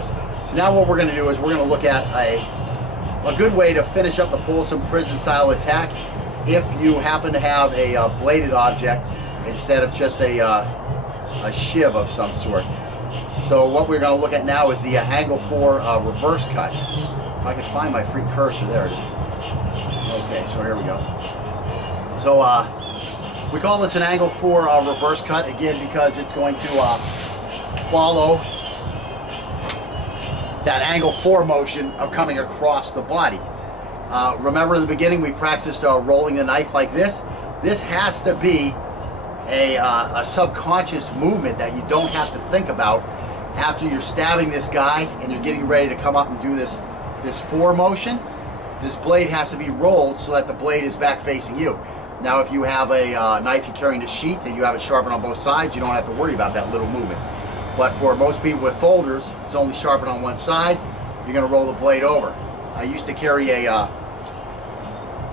So now what we're going to do is we're going to look at a good way to finish up the Folsom prison style attack if you happen to have a bladed object instead of just a shiv of some sort. So what we're going to look at now is the angle 4 reverse cut. If I can find my free cursor, there it is. Okay, so here we go. So we call this an angle 4 reverse cut, again because it's going to follow that angle 4 motion of coming across the body. Remember in the beginning we practiced rolling the knife like this. This has to be a subconscious movement that you don't have to think about after you're stabbing this guy and you're getting ready to come up and do this 4 motion. This blade has to be rolled so that the blade is back facing you. Now if you have a knife you're carrying a sheath and you have it sharpened on both sides, you don't have to worry about that little movement. But for most people with folders, it's only sharpened on one side. You're going to roll the blade over. I used to carry a,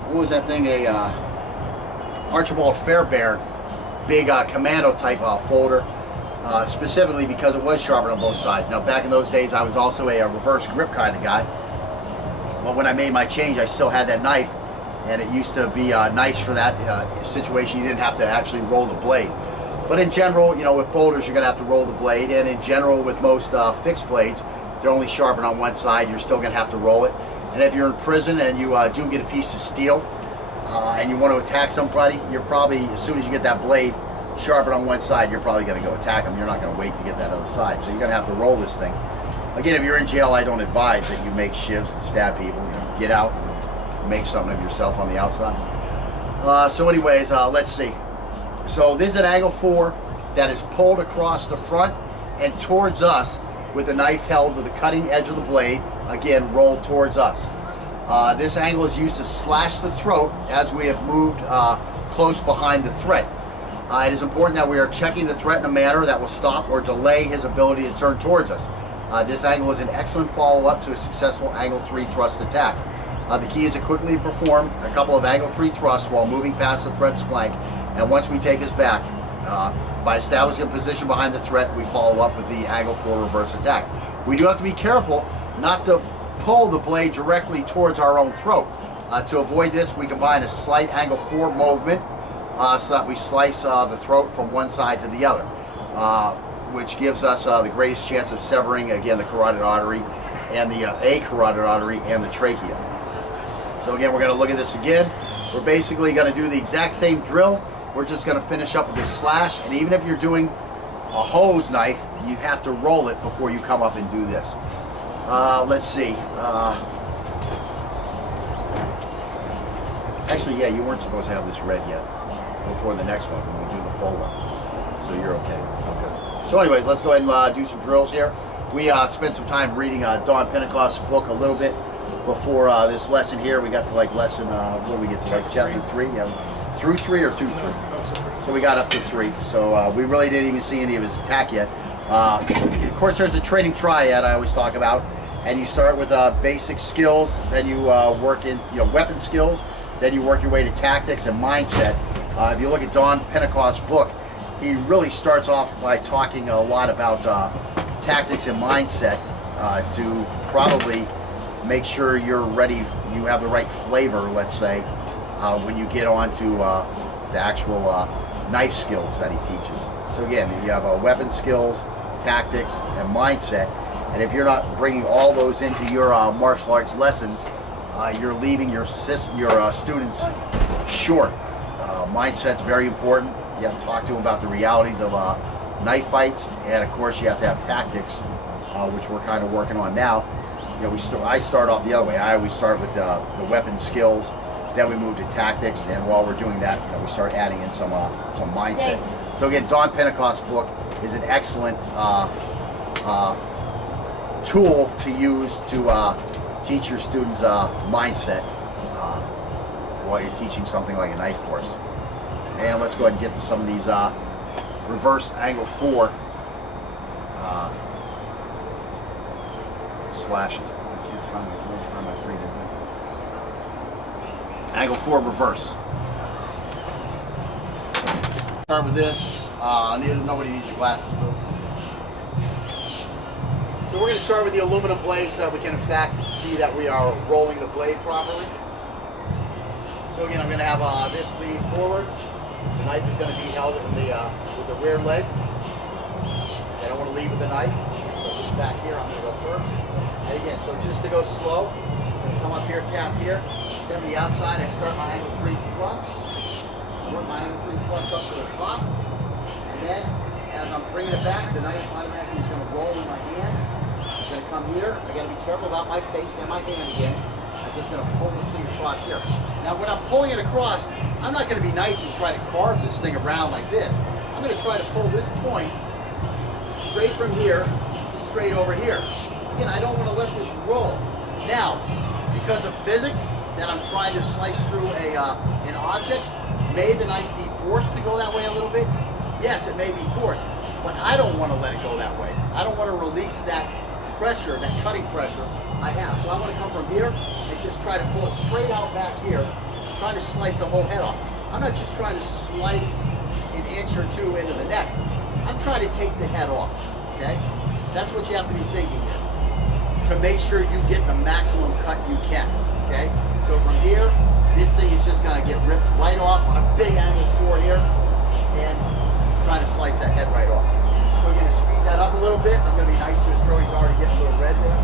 what was that thing? A Archibald Fairbairn, big commando type folder, specifically because it was sharpened on both sides. Now back in those days I was also a reverse grip kind of guy. But when I made my change I still had that knife, and it used to be nice for that situation. You didn't have to actually roll the blade. But in general, you know, with folders, you're going to have to roll the blade. And in general, with most fixed blades, they're only sharpened on one side. You're still going to have to roll it. And if you're in prison and you do get a piece of steel and you want to attack somebody, you're probably, as soon as you get that blade sharpened on one side, you're probably going to go attack them. You're not going to wait to get that other side. So you're going to have to roll this thing. Again, if you're in jail, I don't advise that you make shivs and stab people. You know, get out and make something of yourself on the outside. So anyways, let's see. So this is an angle 4 that is pulled across the front and towards us with the knife held with the cutting edge of the blade, again rolled towards us. This angle is used to slash the throat as we have moved close behind the threat. It is important that we are checking the threat in a manner that will stop or delay his ability to turn towards us. This angle is an excellent follow-up to a successful angle 3 thrust attack. The key is to quickly perform a couple of angle 3 thrusts while moving past the threat's flank. And once we take his back, by establishing a position behind the threat, we follow up with the angle 4 reverse attack. We do have to be careful not to pull the blade directly towards our own throat. To avoid this, we combine a slight angle 4 movement so that we slice the throat from one side to the other, which gives us the greatest chance of severing, again, the carotid artery and the carotid artery and the trachea. So again, we're going to look at this again. We're basically going to do the exact same drill. We're just going to finish up with this slash, and even if you're doing a hose knife, you have to roll it before you come up and do this. Let's see. Actually, yeah, you weren't supposed to have this red yet before the next one when we do the full one. So you're okay. Okay. So anyways, let's go ahead and do some drills here. We spent some time reading Don Pentecost's book a little bit before this lesson here. We got to like lesson, what did we get to, like chapter 3? Yeah. Through 3 or 2-3? So we got up to 3. So we really didn't even see any of his attack yet. Of course, there's a training triad I always talk about, and you start with basic skills, then you work in weapon skills, then you work your way to tactics and mindset. If you look at Don Pentecost's book, he really starts off by talking a lot about tactics and mindset to probably make sure you're ready, you have the right flavor, let's say, when you get on to the actual knife skills that he teaches. So again, you have weapon skills, tactics, and mindset. And if you're not bringing all those into your martial arts lessons, you're leaving your students short. Mindset's very important. You have to talk to them about the realities of knife fights, and of course you have to have tactics, which we're kind of working on now. I start off the other way. I always start with the weapon skills, then we move to tactics, and while we're doing that, we start adding in some mindset. So again, Don Pentecost's book is an excellent tool to use to teach your students mindset while you're teaching something like a knife course. And let's go ahead and get to some of these reverse angle 4 slashes. I can't find my freedom. Angle 4 reverse. Start with this. Nobody needs your glasses. So So we're going to start with the aluminum blade so that we can in fact see that we are rolling the blade properly. So again, I'm going to have this lead forward. The knife is going to be held in the, with the rear leg. I don't want to lead with the knife. So this back here, I'm going to go first. And again, so just to go slow, I'm going to come up here, tap here, step to the outside, I start my angle 3 thrust. Work my angle 3 thrust up to the top. And then, as I'm bringing it back, the knife automatically is going to roll in my hand. It's going to come here. I got to be careful about my face and my hand again. I'm just going to pull this thing across here. Now when I'm pulling it across, I'm not going to be nice and try to carve this thing around like this. I'm going to try to pull this point straight from here to straight over here. Again, I don't want to let this roll. Now, because of physics, that I'm trying to slice through an object, may the knife be forced to go that way a little bit? Yes, it may be forced, but I don't want to let it go that way. I don't want to release that pressure, that cutting pressure I have. So I want to come from here and just try to pull it straight out back here, trying to slice the whole head off. I'm not just trying to slice an inch or two into the neck. I'm trying to take the head off, okay? That's what you have to be thinking here, to make sure you get the maximum cut you can, okay? So from here, this thing is just gonna get ripped right off on a big angle 4 here, and trying to slice that head right off. So we're gonna speed that up a little bit. I'm gonna be nice to his throat. He's already getting a little red there.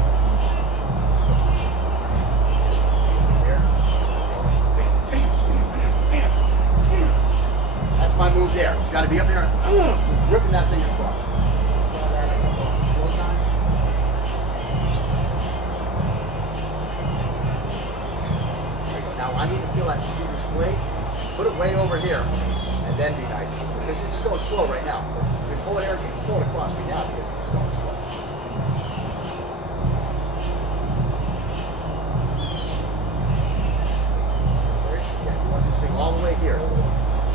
That's my move there. It's gotta be up here, just ripping that thing across. Now I need to feel that. You see this blade? Put it way over here, and then be nice. Because you're just going slow right now. You pull it here, you can pull it across me now because you're just going slow. Yeah, you want this thing all the way here.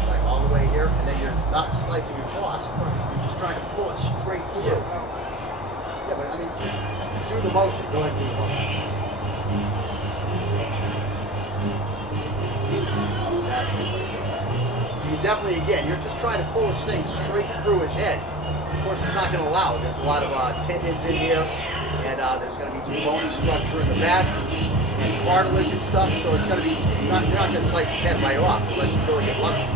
Like all the way here, and then you're not slicing across. You're just trying to pull it straight through. Yeah, but I mean, just do the motion. Go ahead and do the motion. You definitely, again, you're just trying to pull this thing straight through his head. Of course, it's not going to allow it. There's a lot of tendons in here, and there's going to be some bony structure in the back, and cartilage and stuff. So it's going to be, you're not going to slice his head right off unless you really get lucky.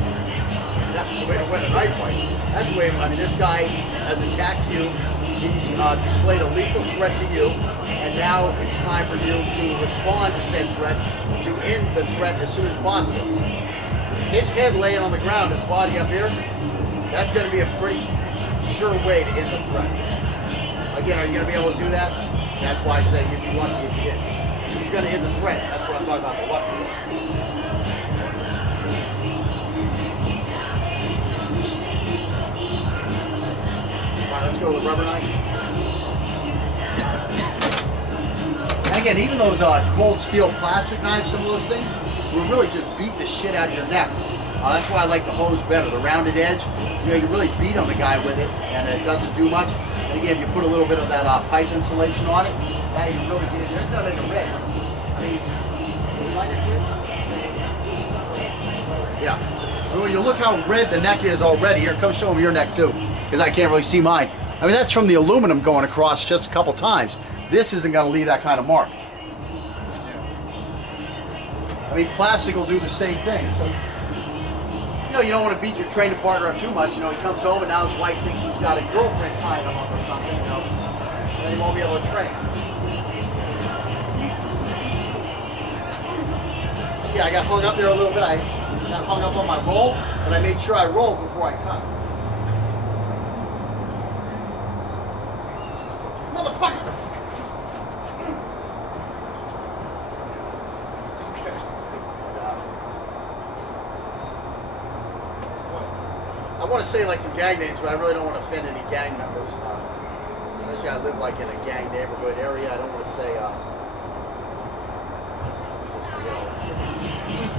That's the way to win a knife fight. That's the way. I mean, this guy has attacked you. He's displayed a lethal threat to you, and now it's time for you to respond to said threat, to end the threat as soon as possible. His head laying on the ground, his body up here, that's going to be a pretty sure way to end the threat. Again, are you going to be able to do that? That's why I say you'd be lucky if you did. He's going to end the threat. That's what I'm talking about, the luck. All right, let's go with the rubber knife. And again, even those cold steel plastic knives, some of those things, will really just beat the shit out of your neck. That's why I like the hose better. The rounded edge, you know, you really beat on the guy with it, and it doesn't do much. And again, you put a little bit of that pipe insulation on it, now you really get it. It's gonna make it red. I mean, yeah. When you look how red the neck is already, here, come show them your neck too, because I can't really see mine. I mean, that's from the aluminum going across just a couple times. This isn't gonna leave that kind of mark. I mean, plastic will do the same thing. So, you know, you don't want to beat your training partner up too much. You know, he comes home and now his wife thinks he's got a girlfriend tying him up or something, you know, then he won't be able to train. Yeah, I got hung up there a little bit. I got hung up on my roll, but I made sure I rolled before I cut. Motherfucker! I want to say like some gang names, but I really don't want to offend any gang members. Especially I live like in a gang neighborhood area. I don't want to say,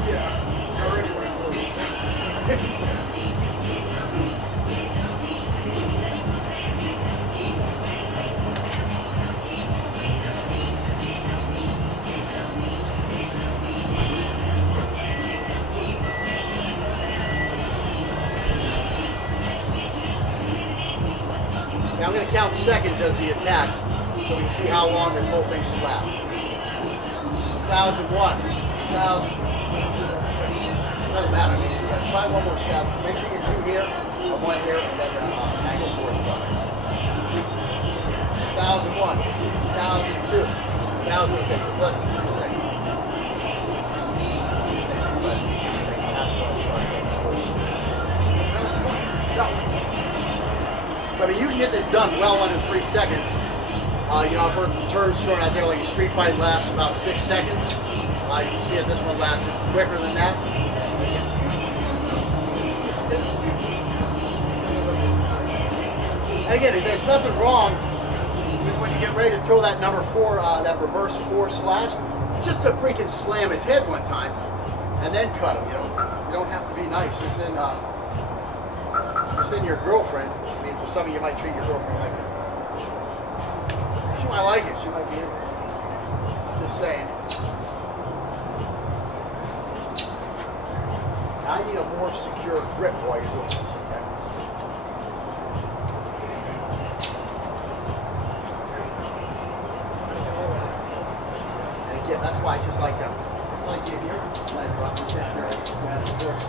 yeah, already Now I'm going to count seconds as he attacks. So we see how long this whole thing should last. 1001, 1000. Doesn't matter. I mean, try one more step. Make sure you get 2 here, one here, and then angle forward. 1001, 1002, 1000. Okay, so less than 3 seconds. So I mean, you can get this done well under 3 seconds. You know, I've heard turns short out there, like a street fight lasts about 6 seconds. You can see that this one lasted quicker than that. And again, there's nothing wrong with when you get ready to throw that number 4, that reverse 4 slash, just to freaking slam his head one time, and then cut him. You know, you don't have to be nice. Just in your girlfriend. I mean, for some of you might treat your girlfriend like that. She might like it. She might be. I'm just saying. I need a more secure grip while you're doing this. Okay? And again, that's why I just like to. It's like in here. Like drop your head here. Grab the fork.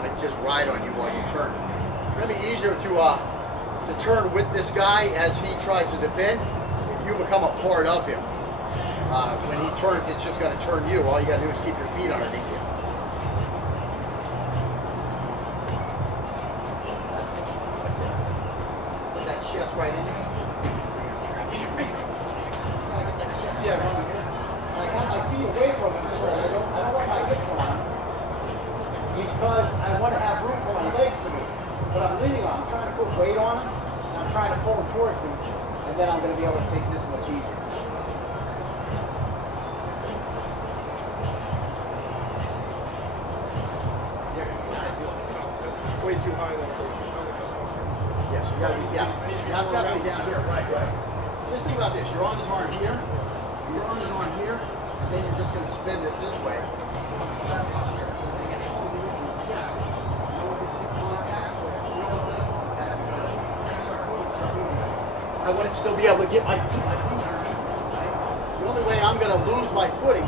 Like just ride on you while you turn. It's going to be easier to turn with this guy as he tries to defend if you become a part of him. When he turns, it's just going to turn you. All you got to do is keep your feet underneath you. Put that chest right in there. Yeah, I got my feet away from him, so I don't want my hips on him. Because I want to have room for my legs to move. But I'm leaning on. I'm trying to put weight on him, and I'm trying to pull him towards me, and then I'm going to be able to take this much easier. That's way too high there. Yes, you got to be, yeah. I'm definitely down here, right. Just think about this. Your arm is on here, your arm is on here, and then you're just going to spin this way. That posture. I want to still be able to get my feet underneath. The only way I'm going to lose my footing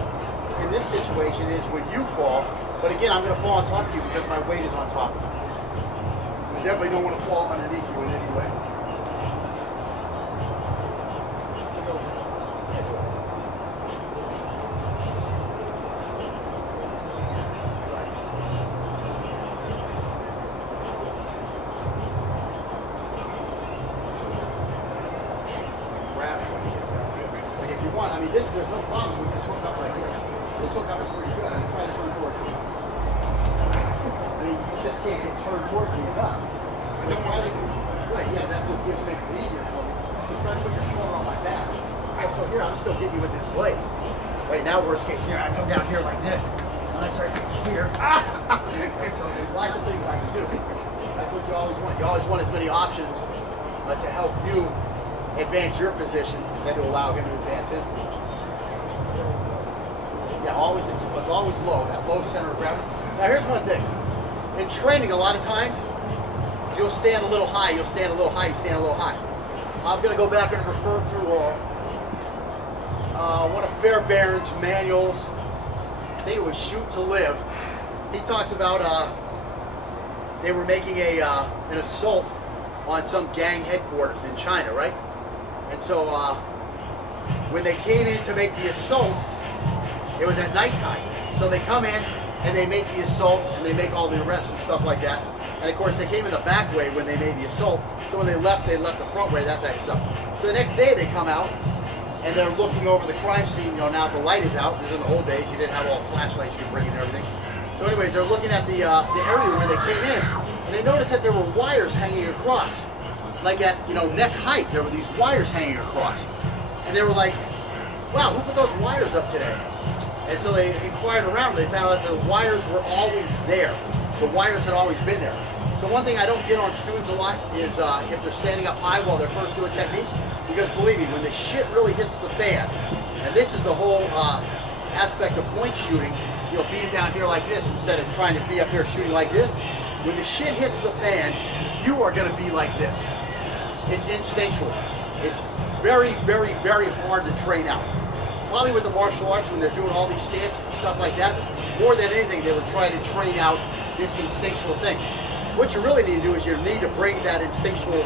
in this situation is when you fall. But again, I'm going to fall on top of you because my weight is on top of you. I definitely don't want to fall underneath you in any way. I mean, there's no problem with this hookup right here. This hookup is pretty good. I mean, try to turn towards me. I mean, you just can't get turned towards me enough. Right, yeah, that just makes it easier for me. So try to put your shoulder on my back. So here, I'm still getting you with this blade. Right now, worst case here, I come down here like this. And I start here. So there's lots of things I can do. That's what you always want. You always want as many options to help you advance your position than to allow him to advance his position. Yeah, always it's always low, that low center of gravity. Now here's one thing. In training, a lot of times, you'll stand a little high, you'll stand a little high, you stand a little high. I'm going to go back and refer to one of Fairbairn's manuals. I think it was Shoot to Live. He talks about they were making an assault on some gang headquarters in China, right? And so when they came in to make the assault, it was at nighttime. So they come in and they make the assault and they make all the arrests and stuff like that. And of course they came in the back way when they made the assault. So when they left the front way, that type of stuff. So the next day they come out and they're looking over the crime scene. You know, now the light is out. Because in the old days you didn't have all flashlights you could bring in and everything. So anyways, they're looking at the area where they came in, and they noticed that there were wires hanging across. Like at, you know, neck height, there were these wires hanging across. And they were like, wow, who put those wires up today? And so they inquired around, they found out the wires were always there. The wires had always been there. So one thing I don't get on students a lot is if they're standing up high while they're first doing techniques, because believe me, when the shit really hits the fan, and this is the whole aspect of point shooting, you know, being down here like this instead of trying to be up here shooting like this, when the shit hits the fan, you are going to be like this. It's instinctual. It's very, very, very hard to train out. Probably with the martial arts, when they're doing all these stances and stuff like that, more than anything, they were trying to train out this instinctual thing. What you really need to do is you need to bring that instinctual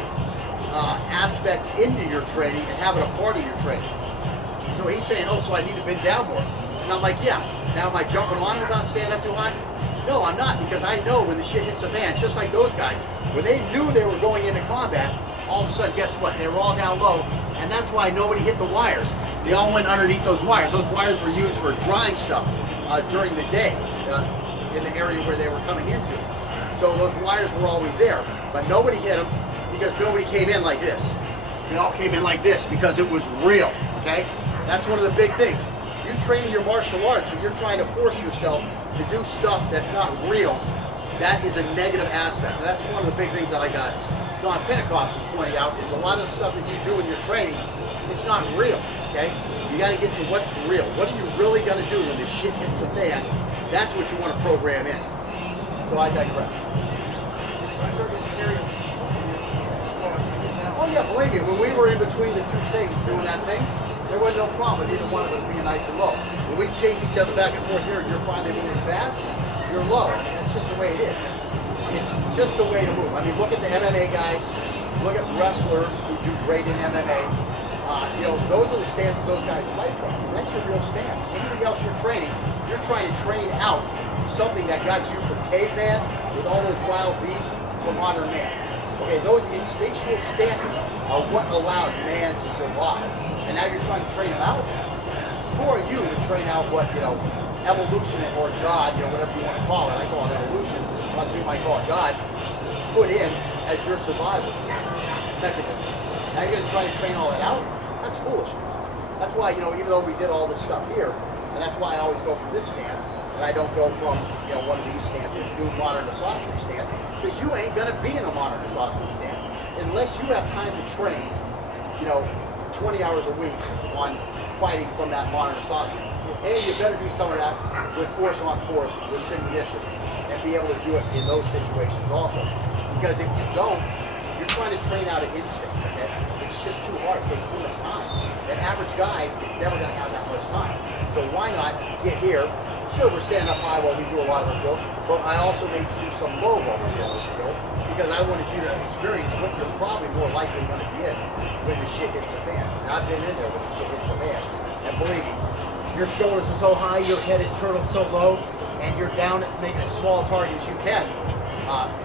aspect into your training and have it a part of your training. So he's saying, oh, so I need to bend down more. And I'm like, yeah. Now am I jumping on him about standing up too high? No, I'm not, because I know when the shit hits a fan, just like those guys, when they knew they were going into combat, all of a sudden, guess what? They were all down low, and that's why nobody hit the wires. They all went underneath those wires. Those wires were used for drying stuff during the day in the area where they were coming into. So those wires were always there, but nobody hit them because nobody came in like this. They all came in like this because it was real, okay? That's one of the big things. You train your martial arts and you're trying to force yourself to do stuff that's not real. That is a negative aspect. And that's one of the big things that I got John Pentecost was pointing out, is a lot of the stuff that you do in your training, it's not real, okay? You got to get to what's real. What are you really going to do when the shit hits a fan? That's what you want to program in. So I digress. Oh yeah, believe me, when we were in between the two things doing that thing, there was no problem with either one of us being nice and low. When we chase each other back and forth here and you're finally moving fast, you're low. I mean, it's just the way it is. It's just the way to move. I mean, look at the MMA guys. Look at wrestlers who do great in MMA. You know, those are the stances those guys fight from. That's your real stance. Anything else you're training, you're trying to train out something that got you from caveman with all those wild beasts to modern man. Okay, those instinctual stances are what allowed man to survive. And now you're trying to train them out? Who are you to train out what, you know, evolution or God, you know, whatever you want to call it. I call it evolution. Lots of people might call it God. Put in as your survival mechanism. Now you're going to try to train all that out? That's foolishness. That's why, you know, even though we did all this stuff here, and that's why I always go from this stance, and I don't go from, you know, one of these stances, do modern isosceles stance, because you ain't going to be in a modern isosceles stance unless you have time to train, you know, 20 hours a week on fighting from that modern isosceles. And you better do some of that with force on force, with sinuation, and be able to do it in those situations also. Because if you don't, you're trying to train out of instinct, okay? It's just too hard, it takes too much time. An average guy is never going to have that much time. So why not get here? Sure, we're standing up high while we do a lot of our drills, but I also made you do some low while we're doing those drills, because I wanted you to experience what you're probably more likely going to be in when the shit hits the fan. And I've been in there when the shit hits the fan. And believe me, your shoulders are so high, your head is turtled so low, and you're down at making as small a target as you can.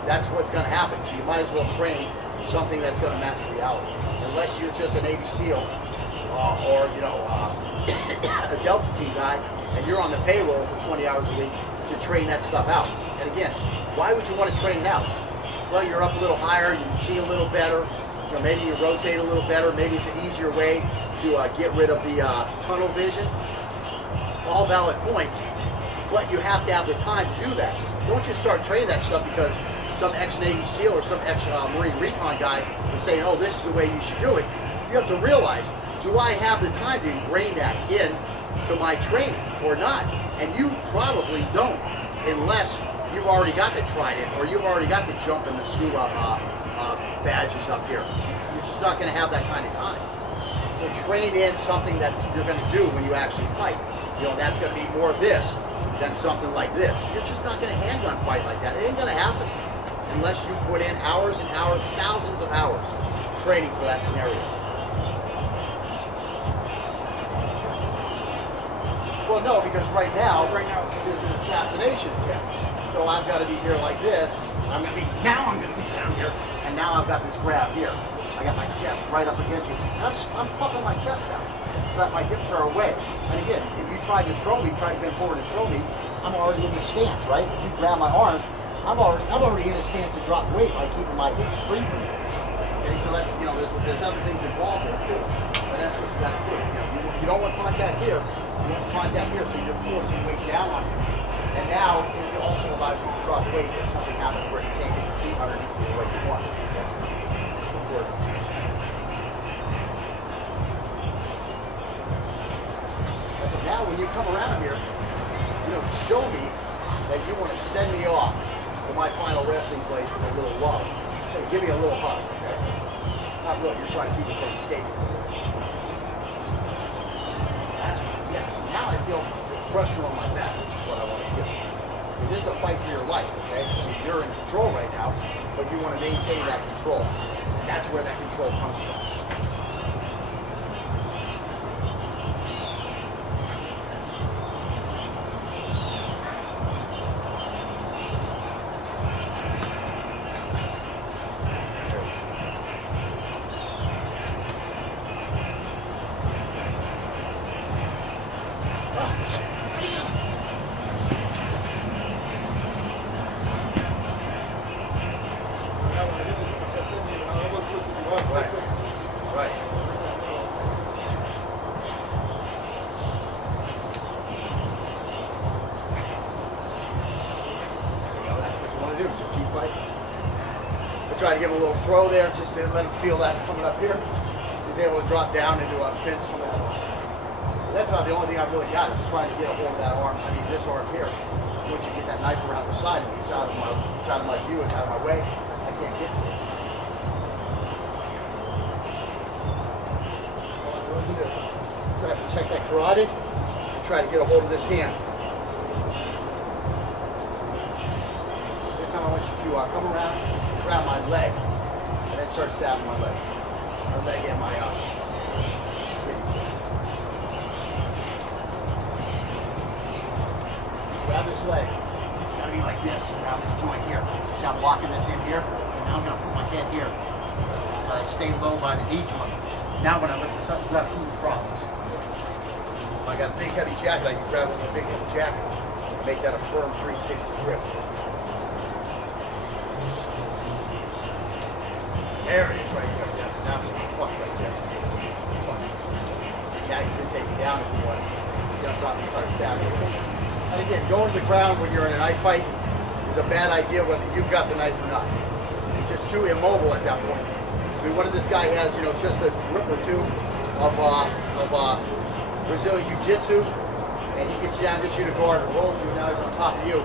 That's what's going to happen. So you might as well train something that's going to match reality. Unless you're just a Navy SEAL or, you know, a Delta Team guy, and you're on the payroll for 20 hours a week to train that stuff out. And again, why would you want to train it out? Well, you're up a little higher, you can see a little better, you know, maybe you rotate a little better, maybe it's an easier way to get rid of the tunnel vision. All valid points, but you have to have the time to do that. Don't just start training that stuff because some ex-Navy SEAL or some ex-Marine Recon guy is saying, oh, this is the way you should do it. You have to realize, do I have the time to ingrain that in to my training or not? And you probably don't, unless you've already got the trident or you've already got the jump and the scuba badges up here. You're just not going to have that kind of time. So train in something that you're going to do when you actually fight. You know, that's going to be more of this than something like this. You're just not going to handgun fight like that. It ain't going to happen unless you put in hours and hours, thousands of hours training for that scenario. Well, no, because right now there's an assassination attempt. So I've got to be here like this. I'm going to be, now I'm going to be down here. And now I've got this grab here. I got my chest right up against you. And I'm puffing my chest out so that my hips are away. And again, if you try to throw me, try to bend forward and throw me, I'm already in the stance, right? If you grab my arms, I'm already in a stance to drop weight by keeping my hips free from you. Okay, so that's, you know, there's other things involved there too. But that's what you got to do. You know, you don't want contact here. You want contact here, so you're forcing weight down on you. And now it also allows you to drop weight if something happens where you can't get your feet underneath you the way you want. Okay? So now when you come around here, you know, show me that you want to send me off to my final resting place with a little love. So give me a little hug, okay? Not really, you're trying to keep it from escaping. Yes, now I feel the pressure on my back, which is what I want to feel. So this is a fight for your life, okay? I mean, you're in control right now, but you want to maintain that control. And that's where that control comes from. Try to give him a little throw there, just to let him feel that coming up here. He's able to drop down into a fence. So that's not the only thing I've really got. Is trying to get a hold of that arm. I mean, this arm here. Once you get that knife around the side, it's out of my view. It's out of my way. I can't get to it. Try to protect that carotid and try to get a hold of this hand. This time I want you to come around my leg, and then start stabbing my leg. My leg and my grab this leg. It's gotta be like this, around this joint here. See, I'm locking this in here, and now I'm gonna put my head here. So I stay low by the knee joint. Now when I lift this up, I've got huge problems. If I got a big heavy jacket, I can grab it with a big heavy jacket and make that a firm 360 grip. There it is right there. Now some fuck right there. Now you can take me down if you want. You gotta drop and start stabbing. And again, going to the ground when you're in a knife fight is a bad idea whether you've got the knife or not. You're just too immobile at that point. I mean, what if this guy has, you know, just a grip or two of Brazilian Jiu-Jitsu, and he gets you down, gets you to guard, and rolls you, now he's on top of you.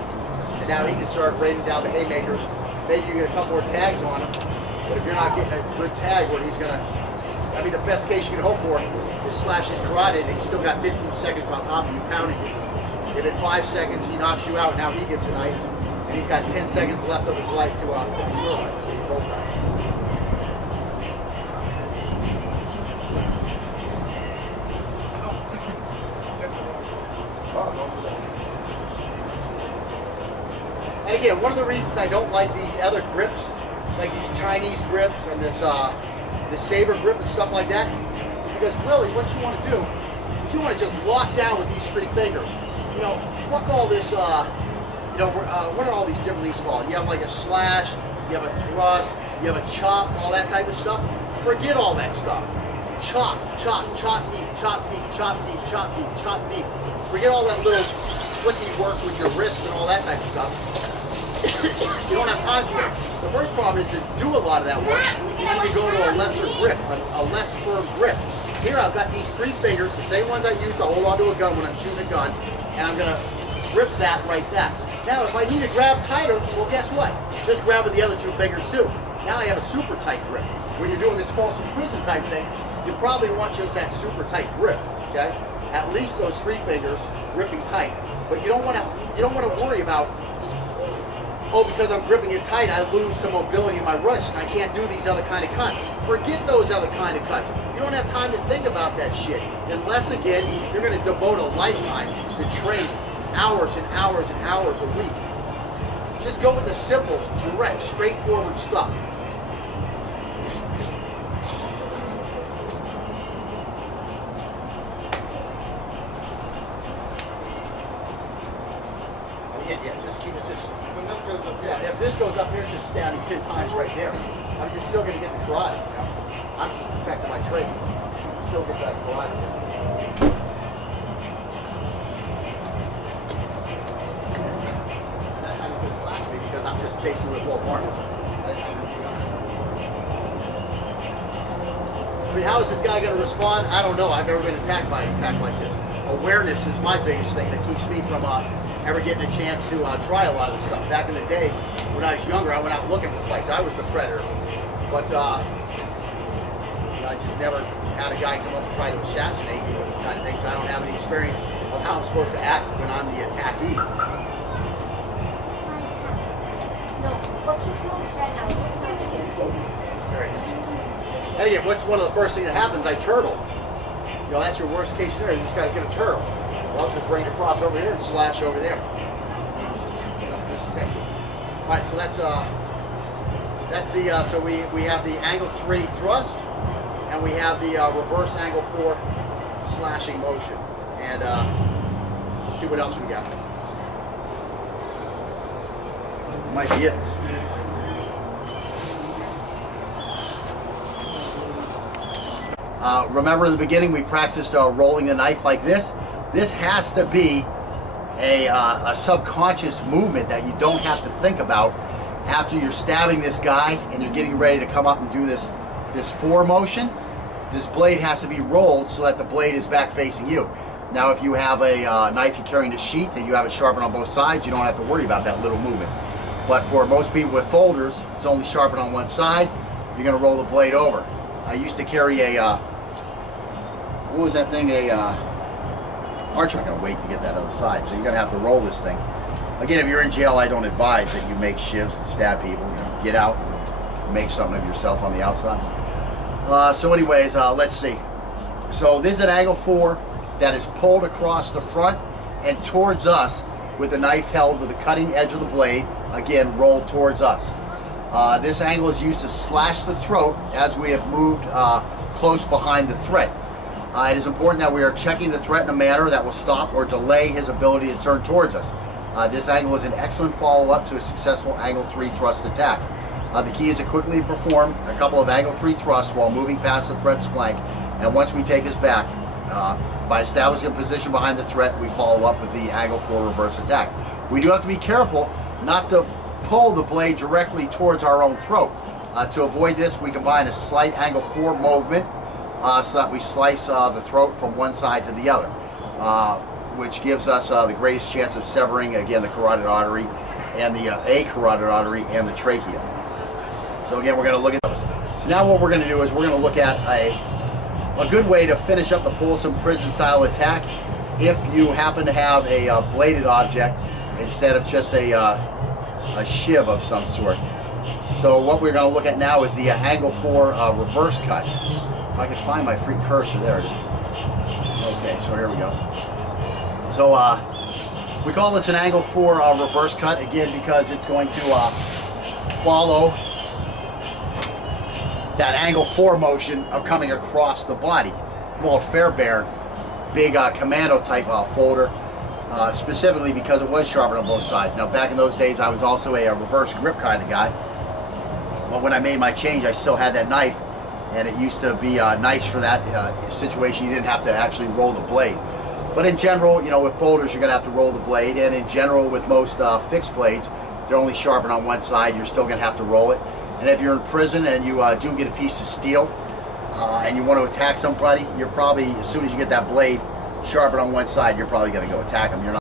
And now he can start raining down the haymakers. Maybe you get a couple more tags on him. But if you're not getting a good tag where he's going to, I mean, the best case you can hope for is slash his carotid and he's still got 15 seconds on top of you, pounding you. If in 5 seconds he knocks you out, now he gets a knife, and he's got 10 seconds left of his life to your life. And again, one of the reasons I don't like these other grips, like these Chinese grips and this saber grip and stuff like that, because really what you want to do is you want to just lock down with these 3 fingers. You know, fuck all this, you know, what are all these different things called? You have like a slash, you have a thrust, you have a chop, all that type of stuff. Forget all that stuff. Chop, chop, chop deep, chop deep, chop deep, chop deep, chop deep. Forget all that little flicky work with your wrists and all that type of stuff. You don't have time for it. The first problem is to do a lot of that work. You need to go to a lesser grip, a less firm grip. Here I've got these 3 fingers, the same ones I use to hold onto a gun when I'm shooting a gun, and I'm going to grip that right there. Now if I need to grab tighter, well guess what? Just grab with the other 2 fingers too. Now I have a super tight grip. When you're doing this false imprisonment type thing, you probably want just that super tight grip, okay? At least those 3 fingers gripping tight. But you don't want to worry about, oh, because I'm gripping it tight, I lose some mobility in my wrist and I can't do these other kind of cuts. Forget those other kind of cuts. You don't have time to think about that shit. Unless, again, you're going to devote a lifetime to training, hours and hours and hours a week. Just go with the simple, direct, straightforward stuff. Yeah, just keep it just. When this goes up here. Yeah, if this goes up here, just stand 10 times right there. I mean, you're still going to get the carotid. You know? I'm just protecting my trade. You still get that carotid. That time you could slash me because I'm just chasing with both arms. I mean, how is this guy going to respond? I don't know. I've never been attacked by an attack like this. Awareness is my biggest thing that keeps me from ever getting a chance to try a lot of this stuff. Back in the day, when I was younger, I went out looking for fights. I was the predator. But never had a guy come up and try to assassinate me with this kind of thing, so I don't have any experience of how I'm supposed to act when I'm the attackee. And again, what's one of the first things that happens? I turtle. You know, that's your worst case scenario. You just got to get a turtle. Well, I'll just bring it across over here and slash over there. All right, so that's the so we have the angle 3 thrust, and we have the reverse angle 4 slashing motion. And let's see what else we got. Might be it. Remember in the beginning we practiced rolling the knife like this. This has to be a subconscious movement that you don't have to think about after you're stabbing this guy and you're getting ready to come up and do this 4 motion. This blade has to be rolled so that the blade is back facing you. Now if you have a knife you're carrying a sheath and you have it sharpened on both sides, you don't have to worry about that little movement. But for most people with folders, it's only sharpened on one side. You're going to roll the blade over. I used to carry a what was that thing? Archer. I'm not going to wait to get that other side, so you're going to have to roll this thing. Again, if you're in jail, I don't advise that you make shivs and stab people. You know, get out and make something of yourself on the outside. So anyways, let's see. So this is an angle 4 that is pulled across the front and towards us with the knife held with the cutting edge of the blade, again, rolled towards us. This angle is used to slash the throat as we have moved close behind the threat. It is important that we are checking the threat in a manner that will stop or delay his ability to turn towards us. This angle is an excellent follow-up to a successful angle 3 thrust attack. The key is to quickly perform a couple of angle 3 thrusts while moving past the threat's flank, and once we take his back, by establishing a position behind the threat, we follow up with the angle 4 reverse attack. We do have to be careful not to pull the blade directly towards our own throat. To avoid this, we combine a slight angle 4 movement so that we slice the throat from one side to the other, which gives us the greatest chance of severing, again, the carotid artery and the carotid artery and the trachea. So again, we're going to look at those. So now what we're going to do is we're going to look at a good way to finish up the Folsom prison style attack if you happen to have a bladed object instead of just a shiv of some sort. So what we're going to look at now is the angle 4 reverse cut. If I can find my free cursor, there it is. Okay, so here we go. So we call this an angle 4 reverse cut, again, because it's going to follow that angle 4 motion of coming across the body. Well, Fairbairn, big commando type folder, specifically because it was sharpened on both sides. Now back in those days I was also a reverse grip kind of guy, but when I made my change I still had that knife, and it used to be nice for that situation. You didn't have to actually roll the blade. But in general, you know, with folders you're going to have to roll the blade, and in general with most fixed blades, they're only sharpened on one side. You're still going to have to roll it. And if you're in prison and you do get a piece of steel and you want to attack somebody, you're probably, as soon as you get that blade sharpened on one side, you're probably going to go attack them. You're not